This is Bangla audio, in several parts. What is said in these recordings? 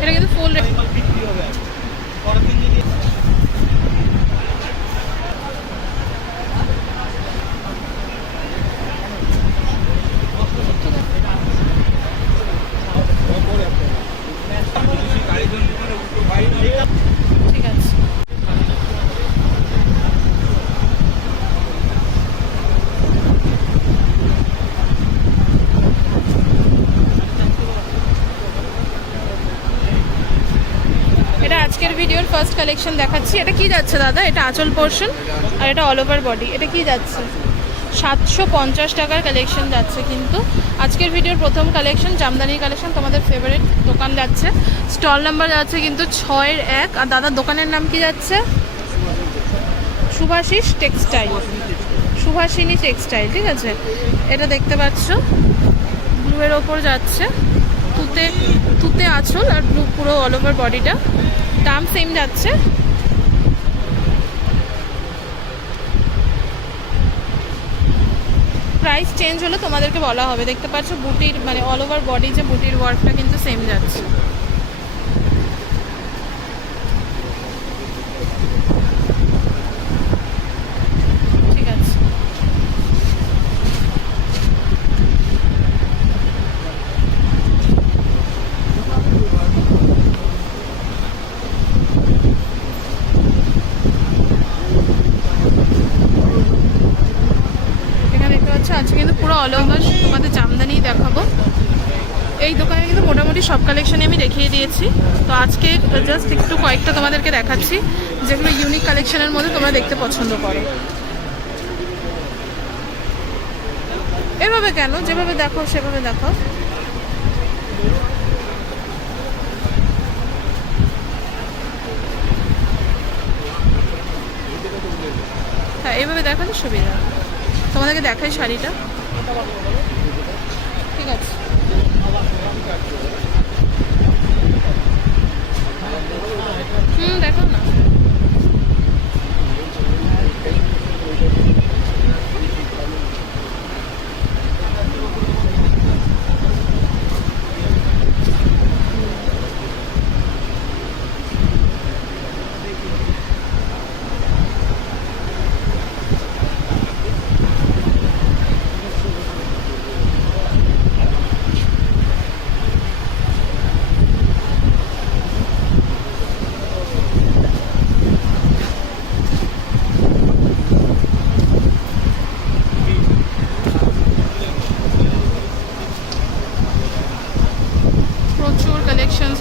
এটা কিন্তু ফুল বিক্রি হবে পরের দিন যদি ঠিক আছে। এটা আজকের ভিডিওর ফার্স্ট কালেকশন দেখাচ্ছি। এটা কি যাচ্ছে দাদা? এটা আঁচল পোর্শন আর এটা অল ওভার বডি। এটা কি যাচ্ছে? 750 টাকার কালেকশন যাচ্ছে। কিন্তু আজকের ভিডিওর প্রথম কালেকশন জামদানির কালেকশন, তোমাদের ফেভারিট দোকান যাচ্ছে। স্টল নাম্বার যাচ্ছে কিন্তু 6-1। আর দাদার দোকানের নাম কি যাচ্ছে? Subhashis textile, Subhashini textile. ঠিক আছে, এটা দেখতে পাচ্ছ ব্লুয়ের ওপর যাচ্ছে, তুতে তুতে আঁচল আর ব্লু পুরো অল ওভার বডিটা। দাম সেম যাচ্ছে। প্রাইস চেঞ্জ হলে তোমাদেরকে বলা হবে। দেখতে পাচ্ছ বুটির মানে অল ওভার বডি যে বুটির ওয়ার্কটা কিন্তু সেম যাচ্ছে। ঠিক আছে, আজকে কিন্তু পুরো অল ওভার তোমাদের জামদানি দেখাবো। এই দোকানে কিন্তু মোটামুটি সব কালেকশনই আমি দেখিয়ে দিয়েছি। তো আজকে জাস্ট একটু কয়েকটা তোমাদেরকে দেখাচ্ছি যেগুলো ইউনিক কালেকশনের মধ্যে তোমরা দেখতে পছন্দ করো। এভাবে কেন, যেভাবে দেখো সেভাবে দেখো। হ্যাঁ, এইভাবে দেখালে সুবিধা। তোমাদেরকে দেখাই শাড়িটা। ঠিক আছে, দেখো না।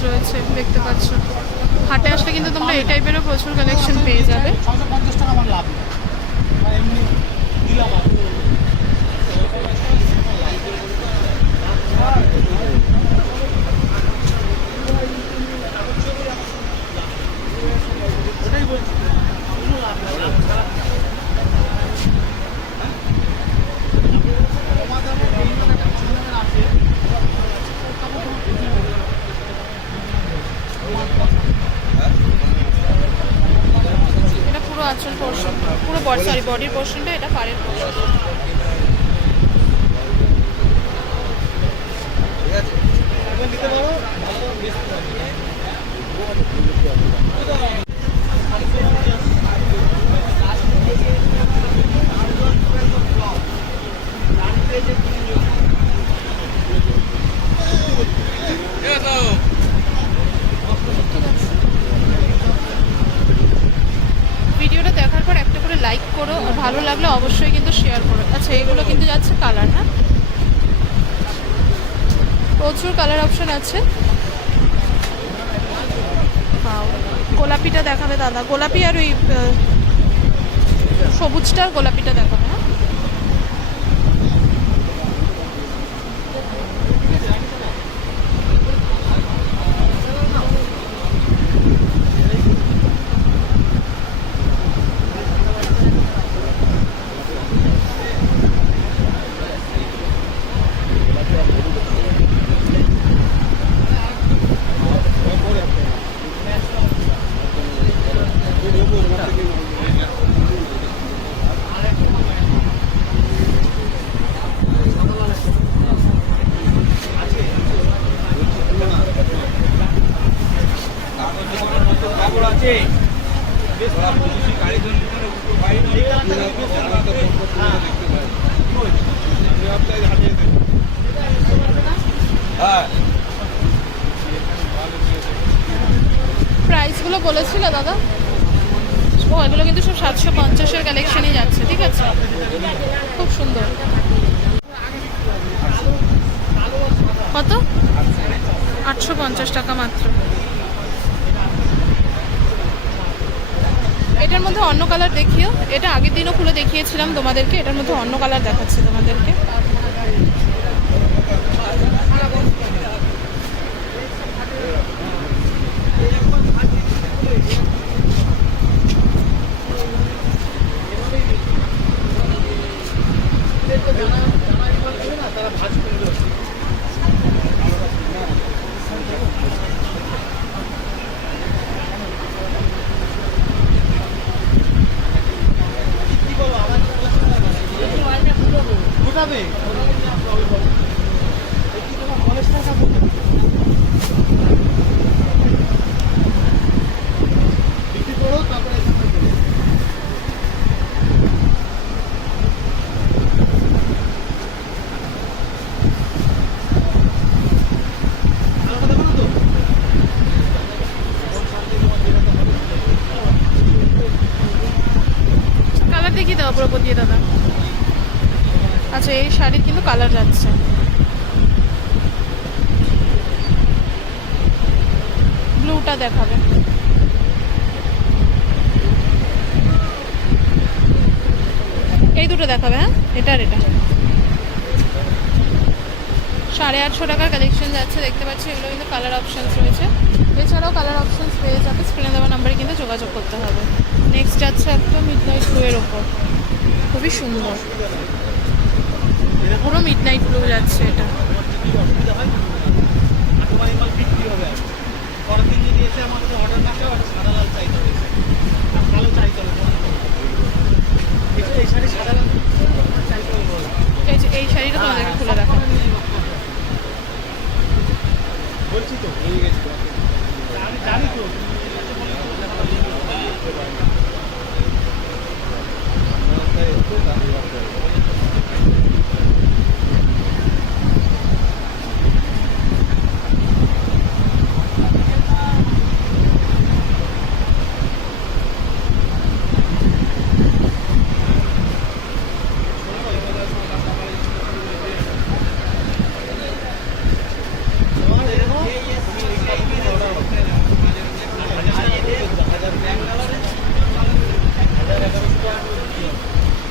রয়েছে দেখতে পাচ্ছ। হাটে আসলে কিন্তু তোমরা এই টাইপেরও প্রচুর কালেকশন পেয়ে যাবে। 650 টাকা আমার লাভ এমনি দিলাম। ওটাই বলছি এটা পুরো আঁচল পোর্শন, পুরো সরি বডির পোর্শনটা, এটা পাড়ের পোর্শন। নিতে পারো। ভিডিওটা দেখার পর একটা করে লাইক করো, আর ভালো লাগলে অবশ্যই কিন্তু শেয়ার করো। আচ্ছা, এগুলো কিন্তু যাচ্ছে কালার। হ্যাঁ, প্রচুর কালার অপশন আছে। গোলাপিটা দেখাবে দাদা, গোলাপি আর ওই সবুজটা, গোলাপিটা দেখাবে। হ্যাঁ, কোনটা দাদা? ও এগুলো কিন্তু সব 750-এর কালেকশনই যাচ্ছে, ঠিক আছে, খুব সুন্দর। কত? 850 টাকা মাত্র। এটার মধ্যে অন্য কালার দেখিও, এটা আগের দিনও খুলে দেখিয়েছিলাম তোমাদেরকে, এটার মধ্যে অন্য কালার দেখাচ্ছি তোমাদেরকে। গোটাবে বিক্রি করো তারপরে কালার দেখিয়ে দাও পুরো দিয়ে দাদা। আচ্ছা, এই শাড়ির কিন্তু কালার যাচ্ছে, ব্লুটা দেখাবে। এই দুটো দেখাবে, হ্যাঁ, এটা আর এটা। 850 টাকার কালেকশন যাচ্ছে, দেখতে পাচ্ছি। এগুলো কিন্তু কালার অপশানস রয়েছে, এছাড়াও কালার অপশানস পেয়ে যাবে। স্ক্রিনে দেওয়া নাম্বারে কিন্তু যোগাযোগ করতে হবে। নেক্সট যাচ্ছে একটা মিডনাইট ব্লু এর ওপর, খুবই সুন্দর, পুরো মিডনাইট ব্লু যাচ্ছে এটা। এই শাড়িটা তোমাদেরকে খুলে রাখা বলছি তো জানি তো।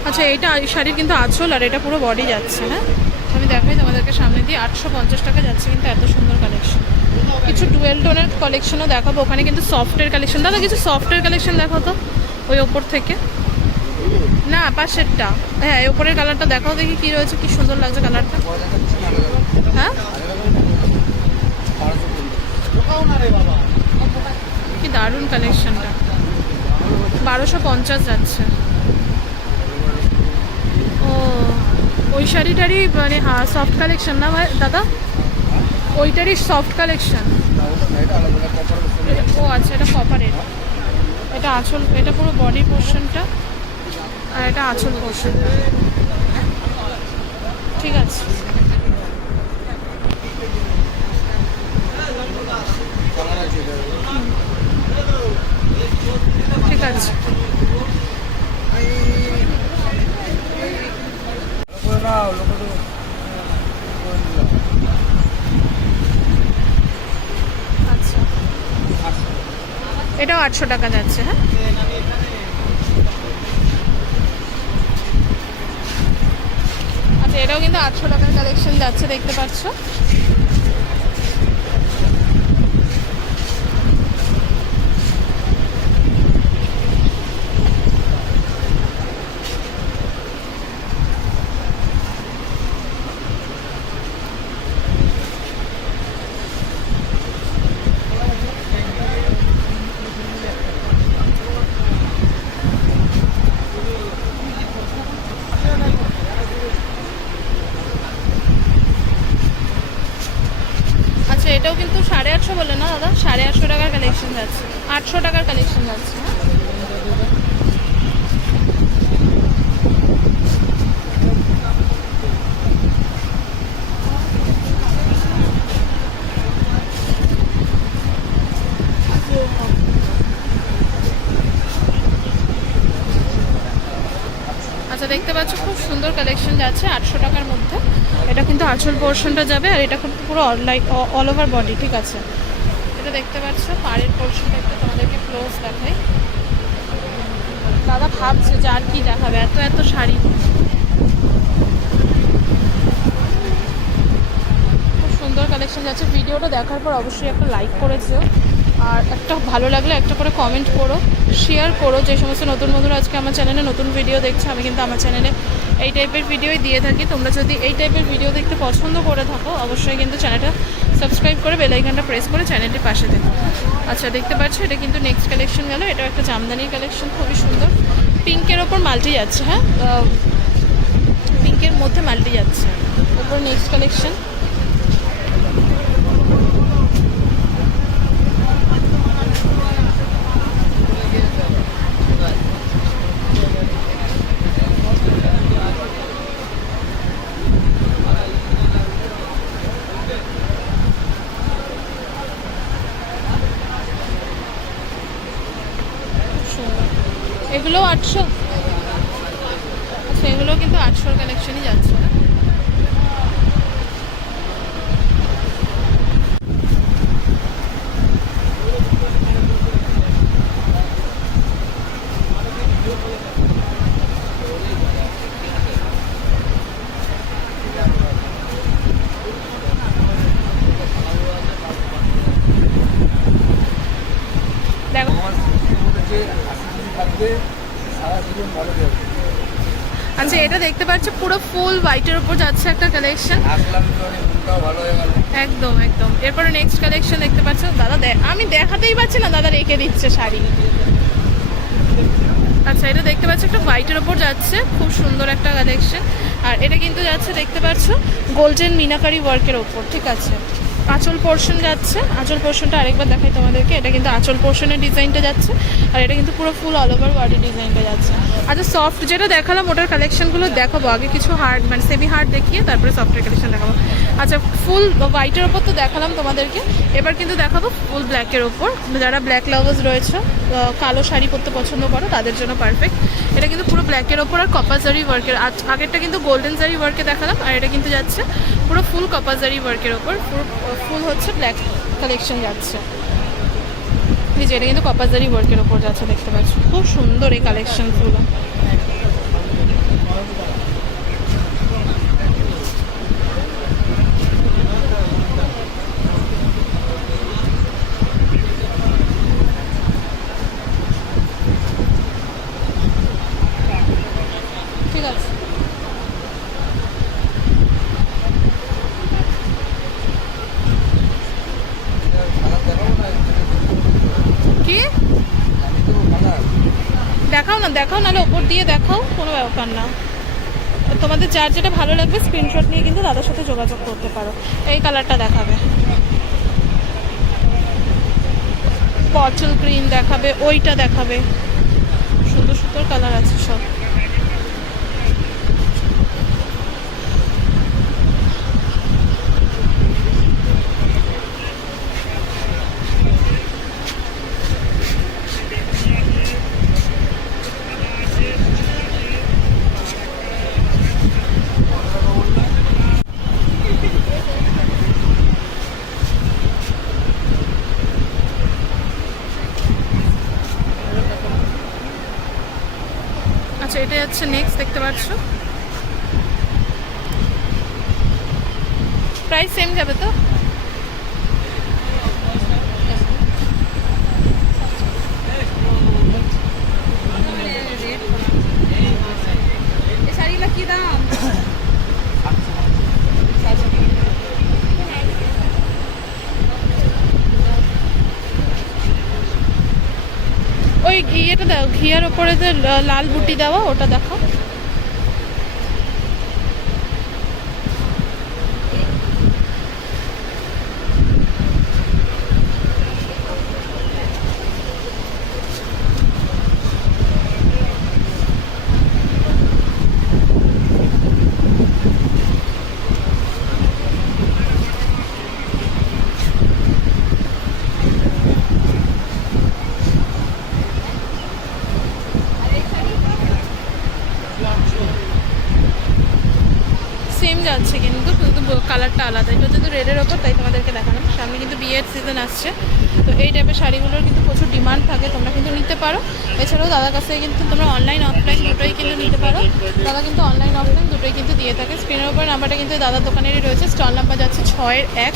আচ্ছা, এইটা শাড়ির কিন্তু আঁচল, আর এটা পুরো বডি যাচ্ছে। হ্যাঁ, আমি দেখাই তোমাদেরকে সামনে দিয়ে। 850 টাকা যাচ্ছে কিন্তু এত সুন্দর কালেকশন। কিছু ডুয়েল টোনের কালেকশনও দেখাবো, ওখানে কিন্তু সফটের কালেকশন। দাদা কিছু সফটের কালেকশন দেখো তো, ওই ওপর থেকে। না, পাশেরটা, হ্যাঁ, এই ওপরের কালারটা দেখাও দেখি কি রয়েছে, কি সুন্দর লাগছে কালারটা। হ্যাঁ, কি দারুণ কালেকশনটা। 1250 যাচ্ছে। ও, ওই শাড়িটারই মানে হ্যাঁ সফট কালেকশন না ভাই দাদা? ওইটারই সফট কালেকশন। ও আচ্ছা, এটা কপারের। এটা আঁচল, এটা পুরো বডি পোর্শনটা, আর এটা আঁচল পোর্শনটা, ঠিক আছে। ঠিক আছে, আচ্ছা, এটাও 800 টাকা যাচ্ছে। হ্যাঁ, আচ্ছা, এটাও কিন্তু 800 টাকার কালেকশন যাচ্ছে, দেখতে পাচ্ছ। এটাও কিন্তু 850 বলে না দাদা? 850 টাকার কালেকশন যাচ্ছে, 800 টাকার কালেকশন যাচ্ছে। আচ্ছা দেখতে পাচ্ছ খুব সুন্দর কালেকশন যাচ্ছে 800 টাকার মধ্যে। এটা কিন্তু আঁচল পোর্শনটা যাবে, আর এটা কিন্তু পুরো অল ওভার বডি, ঠিক আছে। এটা দেখতে পাচ্ছ পাড়ের পোর্শনটা একটু তোমাদেরকে ক্লোজ দেখাই। দাদা ভাবছে যে আর কি দেখাবে, এত এত শাড়ি। খুব সুন্দর কালেকশন যাচ্ছে। ভিডিওটা দেখার পর অবশ্যই একটা লাইক করেছো, আর একটা ভালো লাগলে একটা করে কমেন্ট করো, শেয়ার করো। যে সমস্ত নতুন বন্ধুরা আজকে আমার চ্যানেলে নতুন ভিডিও দেখছো, আমি কিন্তু আমার চ্যানেলে এই টাইপের ভিডিওই দিয়ে থাকি। তোমরা যদি এই টাইপের ভিডিও দেখতে পছন্দ করে থাকো, অবশ্যই কিন্তু চ্যানেলটা সাবস্ক্রাইব করে বেল আইকনটা প্রেস করে চ্যানেলটির পাশে দেখো। আচ্ছা দেখতে পাচ্ছ এটা কিন্তু নেক্সট কালেকশন গেল। এটা একটা জামদানির কালেকশন, খুবই সুন্দর। পিঙ্কের ওপর মাল্টি যাচ্ছে, হ্যাঁ পিঙ্কের মধ্যে মাল্টি যাচ্ছে। তারপর নেক্সট কালেকশন, এগুলো 800। আচ্ছা এগুলো কিন্তু 800 কালেকশনই যাচ্ছে। দেখো আচ্ছা এটা দেখতে পাচ্ছ পুরো ফুল হোয়াইটের উপর যাচ্ছে একটা কালেকশন, একদম একদম। এরপরে নেক্সট কালেকশন দেখতে পাচ্ছ দাদা, আমি দেখাতেই পাচ্ছি না, দাদা রেখে দিচ্ছে শাড়ি। আচ্ছা এটা দেখতে পাচ্ছ একটা হোয়াইটের ওপর যাচ্ছে, খুব সুন্দর একটা কালেকশন। আর এটা কিন্তু যাচ্ছে দেখতে পাচ্ছ গোল্ডেন মিনাকারি ওয়ার্কের ওপর, ঠিক আছে। আঁচল পোর্শন যাচ্ছে, আঁচল পোর্শনটা আরেকবার দেখাই তোমাদেরকে। এটা কিন্তু আঁচল পোর্শনের ডিজাইনটা যাচ্ছে, আর এটা কিন্তু পুরো ফুল অল ওভার বডি ডিজাইনটা যাচ্ছে। আচ্ছা সফট যেটা দেখালাম ওটার কালেকশনগুলো দেখাবো আগে, কিছু হার্ড মানে সেমি হার্ড দেখিয়ে তারপরে সফটের কালেকশন দেখাবো। আচ্ছা ফুল হোয়াইটের ওপর তো দেখালাম তোমাদেরকে, এবার কিন্তু দেখাবো ফুল ব্ল্যাকের ওপর। যারা ব্ল্যাক লাভার্স রয়েছে, কালো শাড়ি পরতে পছন্দ করো, তাদের জন্য পারফেক্ট। এটা কিন্তু পুরো ব্ল্যাকের ওপর আর কপার জারি ওয়ার্কের। আগেরটা কিন্তু গোল্ডেন জারি ওয়ার্কে দেখালাম, আর এটা কিন্তু যাচ্ছে পুরো ফুল কপার জারি ওয়ার্কের ওপর, ফুল হচ্ছে ব্ল্যাক কালেকশন যাচ্ছে। এই যে এটা কিন্তু কপার জারি ওয়ার্কের ওপর যাচ্ছে, দেখতে পাচ্ছ খুব সুন্দর এই কালেকশনগুলো। ঠিক আছে কি দেখাও না, দেখাও নাহলে ওপর দিয়ে দেখাও, কোনো ব্যাপার না। তোমাদের যার যেটা ভালো লাগবে স্ক্রিনশট নিয়ে কিন্তু দাদার সাথে যোগাযোগ করতে পারো। এই কালারটা দেখাবে, বটল গ্রিন দেখাবে, ওইটা দেখাবে, সুন্দর সুন্দর কালার আছে সব। আচ্ছা এটা যাচ্ছে নেক্সট, দেখতে পাচ্ছ প্রাইস সেম যাবে তো। শাড়িগুলো কি দাম? ওই ঘিয়েটা দাও, ঘিয়ার ওপরে যে লাল বুটি দেওয়া ওটা দেখো। সেম যাচ্ছে কিন্তু কালারটা আলাদা। এটা যেহেতু রেডের ওপর তাই তোমাদেরকে দেখালাম। সামনে কিন্তু বিয়ের সিজন আসছে, তো এই টাইপের শাড়িগুলোর কিন্তু প্রচুর ডিমান্ড থাকে, তোমরা কিন্তু নিতে পারো। এছাড়াও দাদার কাছ থেকে কিন্তু তোমরা অনলাইন অফলাইন দুটোই কিন্তু নিতে পারো। দাদা কিন্তু অনলাইন অফলাইন দুটোই কিন্তু দিয়ে থাকে। স্ক্রিনের উপর নাম্বারটা কিন্তু দাদার দোকানেরই রয়েছে। স্টল নাম্বার যাচ্ছে 6-1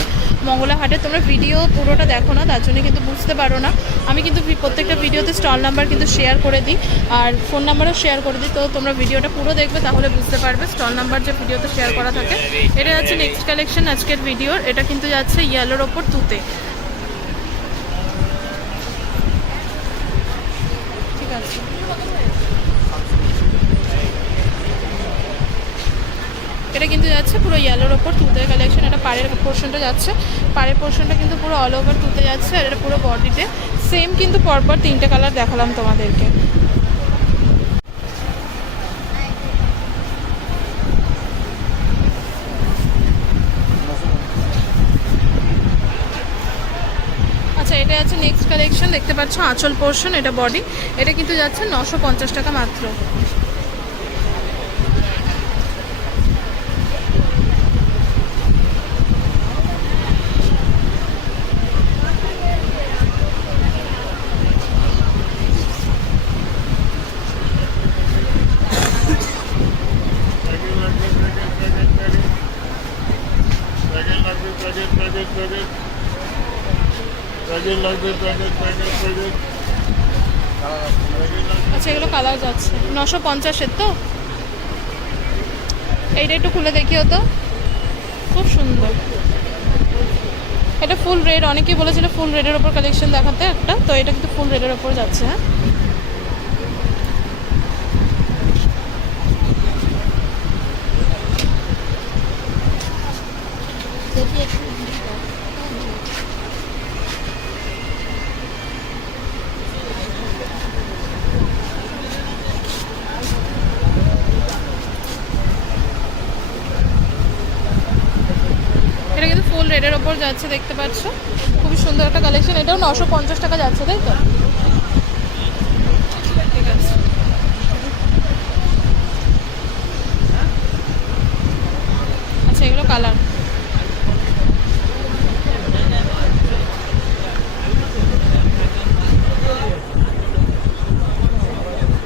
মঙ্গলাহাটে। তোমরা ভিডিও পুরোটা দেখো না, তার জন্য কিন্তু বুঝতে পারো না। আমি কিন্তু প্রত্যেকটা ভিডিওতে স্টল নাম্বার কিন্তু শেয়ার করে দিই আর ফোন নাম্বারও শেয়ার করে দিই, তো তোমরা ভিডিওটা পুরো দেখবে তাহলে বুঝতে পারবে স্টল নাম্বার যে ভিডিওতে শেয়ার করা থাকে। এটা যাচ্ছে নেক্সট কালেকশন আজকের ভিডিওর। এটা কিন্তু যাচ্ছে ইয়েলোর ওপর তুতে, ঠিক আছে। এটা কিন্তু যাচ্ছে পুরো ইয়েলোর ওপর তুতের কালেকশন। এটা পাড়ের পোর্শনটা যাচ্ছে, পাড়ের পোর্শনটা কিন্তু পুরো অল ওভার তুতে যাচ্ছে। আর এটা পুরো বডিতে সেম কিন্তু পরপর 3টে কালার দেখালাম তোমাদেরকে। আচ্ছা, এটা যাচ্ছে নেক্সট কালেকশন। দেখতে পাচ্ছ আঁচল পোর্শন, এটা বডি। এটা কিন্তু যাচ্ছে 950 টাকা মাত্র। আচ্ছা, এগুলো কালার যাচ্ছে 950-এর তো। এইটা একটু খুলে দেখিও তো, খুব সুন্দর। এটা ফুল রেড, অনেকেই বলেছিল ফুল রেডের ওপর কালেকশন দেখাতে একটা, তো এটা কিন্তু ফুল রেডের ওপর যাচ্ছে। হ্যাঁ, এটা কিন্তু ফুল রেডের ওপর যাচ্ছে, দেখতে পাচ্ছ খুবই সুন্দর একটা কালেকশন। এটাও 950 টাকা যাচ্ছে, তাই তো? ঠিক আছে। আচ্ছা, এগুলো কালার।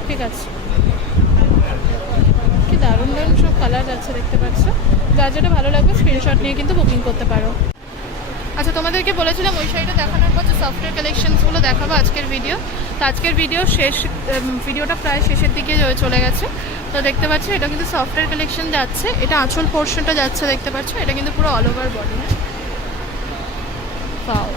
ঠিক আছে, কি দারুণ দারুণ সব কালার যাচ্ছে, দেখতে পাচ্ছ। যার যেটা ভালো লাগবে স্ক্রিনশট নিয়ে কিন্তু বুকিং করতে পারো। আচ্ছা, তোমাদেরকে বলেছিলাম ওই শাড়িটা দেখানোর পর যে সফটওয়্যার কালেকশনসগুলো দেখাবো আজকের ভিডিও। তো আজকের ভিডিওটা প্রায় শেষের দিকে চলে গেছে। তো দেখতে পাচ্ছ এটা কিন্তু সফটওয়্যার কালেকশন যাচ্ছে। এটা আঁচল পোর্শনটা যাচ্ছে, দেখতে পাচ্ছ। এটা কিন্তু পুরো অল ওভার বডি। হ্যাঁ, পাও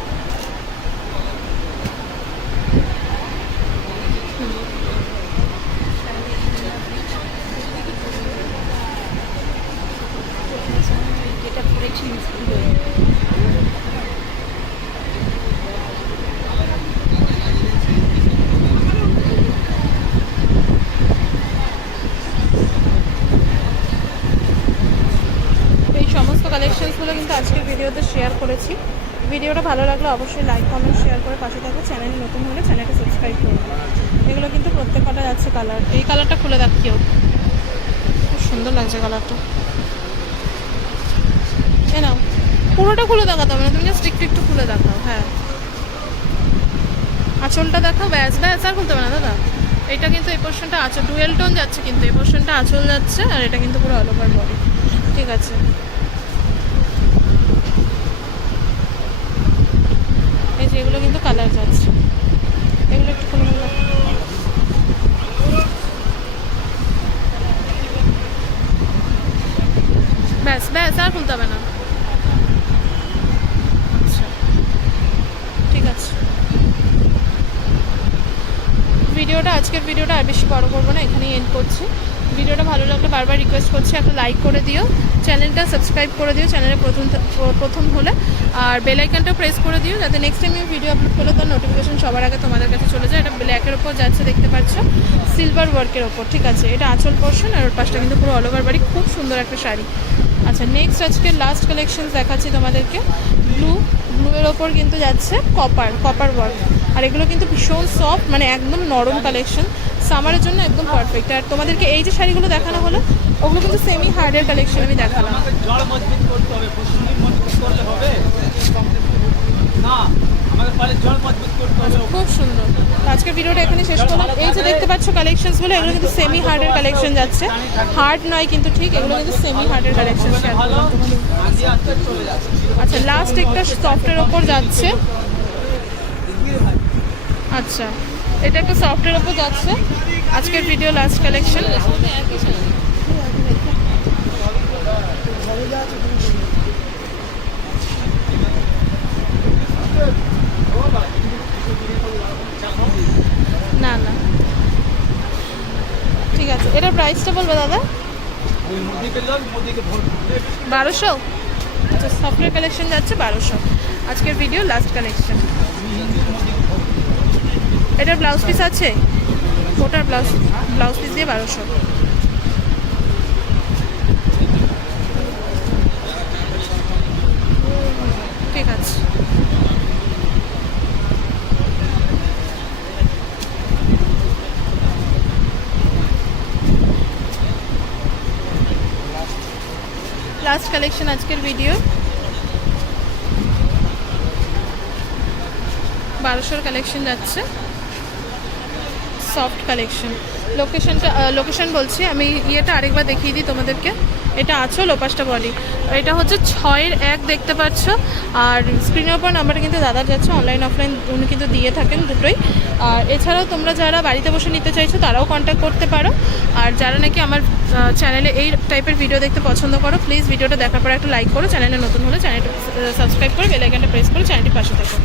সমস্ত কালেকশনসগুলো কিন্তু আজকের ভিডিওতে শেয়ার করেছি। ভিডিওটা ভালো লাগলে অবশ্যই লাইক কমেন্ট শেয়ার করে পাশে থাকো। চ্যানেলে নতুন হলে চ্যানেলটা সাবস্ক্রাইব করবে। এগুলো কিন্তু প্রত্যেকটা যাচ্ছে কালার। এই কালারটা খুলে দেখিও, খুব সুন্দর লাগছে কালারটা। এ নাও, পুরোটা খুলে দেখাতে হবে না, তুমি জাস্ট একটু খুলে দেখাও। হ্যাঁ, আঁচলটা দেখাও, ব্যাস ব্যাস, আর খুলতে হবে না দাদা। এটা কিন্তু এই পোর্শনটা আঁচল ডুয়েল টোন যাচ্ছে, কিন্তু এই পোর্শনটা আঁচল যাচ্ছে। আর এটা কিন্তু পুরো অল ওভার বডি। ঠিক আছে, এই যে এগুলো কিন্তু কালার যাচ্ছে। এগুলো একটু খুলে নিলাম। ব্যাস ব্যাস, আর খুলতে হবে না। আচ্ছা, ঠিক আছে। আজকের ভিডিওটা আর বেশি বড় করবো না, এখানেই এন্ড করছি। ভিডিওটা ভালো লাগলে বারবার রিকোয়েস্ট করছি একটা লাইক করে দিও, চ্যানেলটা সাবস্ক্রাইব করে দিও চ্যানেলে প্রথম হলে, আর বেল আইকনটা প্রেস করে দিও যাতে নেক্সট টাইম আমি ভিডিও আপলোড করলে তার নোটিফিকেশন সবার আগে তোমাদের কাছে চলে যায়। এটা ব্ল্যাকের ওপর যাচ্ছে, দেখতে পাচ্ছ, সিলভার ওয়ার্কের ওপর। ঠিক আছে, এটা আঁচল পোর্শন আর ওর পাশটা কিন্তু পুরো অল ওভার বাড়ি, খুব সুন্দর একটা শাড়ি। আচ্ছা, নেক্সট আজকে লাস্ট কালেকশন দেখাচ্ছি তোমাদেরকে। ব্লুয়ের ওপর কিন্তু যাচ্ছে কপার ওয়ার্ক। আর এগুলো কিন্তু ভীষণ সফট, মানে একদম নরম কালেকশন, সামারের জন্য একদম পারফেক্ট। আর তোমাদেরকে এই যে শাড়িগুলো দেখানো হলো ওগুলো কিন্তু সেমি হার্ডের কালেকশন আমি দেখালাম। জল মজবুত করতে হবে, প্রথমেই মজবুত করলে হবে না, আমাদের পালে জল মজবুত করতে হবে। খুব সুন্দর। তো আজকের ভিডিওটা এখানে শেষ করলাম। এই যে দেখতে পাচ্ছ কালেকশনসগুলো, এগুলো কিন্তু সেমি হার্ডের কালেকশন যাচ্ছে, হার্ড নয় কিন্তু ঠিক, এগুলো কিন্তু সেমি হার্ডের কালেকশন শেয়ার করলাম তোমাদের। আজকে আজকে চলে যাচ্ছে। আচ্ছা, লাস্ট একটা সফটের ওপর যাচ্ছে। আচ্ছা, এটা একটা সফটের ওপর যাচ্ছে আজকের ভিডিও লাস্ট কালেকশন। না না ঠিক আছে, এটার প্রাইসটা বলবে দাদা? ওই মোদিকে লোক মোদিকে ভোট 1200। আচ্ছা, সফটওয়্যার কালেকশন যাচ্ছে 1200 আজকের ভিডিও লাস্ট কালেকশন। এটার ব্লাউজ পিস আছে, ওটার ব্লাউজ পিস দিয়ে 1200। ঠিক আছে। লাস্ট কালেকশন আজকের ভিডিও 1200 কালেকশন যাচ্ছে, সফট কালেকশন। লোকেশন বলছি আমি, ইয়েটা আরেকবার দেখিয়ে দিই তোমাদেরকে। এটা আঁচল, ওপাশটা বডি। এটা হচ্ছে 6-1 দেখতে পাচ্ছ। আর স্ক্রিনের ওপর নাম্বারটা কিন্তু দাদার যাচ্ছে, অনলাইন অফলাইন উনি কিন্তু দিয়ে থাকেন দুটোই। আর এছাড়াও তোমরা যারা বাড়িতে বসে নিতে চাইছো তারাও কন্ট্যাক্ট করতে পারো। আর যারা নাকি আমার চ্যানেলে এই টাইপের ভিডিও দেখতে পছন্দ করো, প্লিজ ভিডিওটা দেখার পর একটা লাইক করো, চ্যানেলে নতুন হলে চ্যানেলটা সাবস্ক্রাইব করে বেল আইকনটা প্রেস করে চ্যানেলটির পাশে থাকো।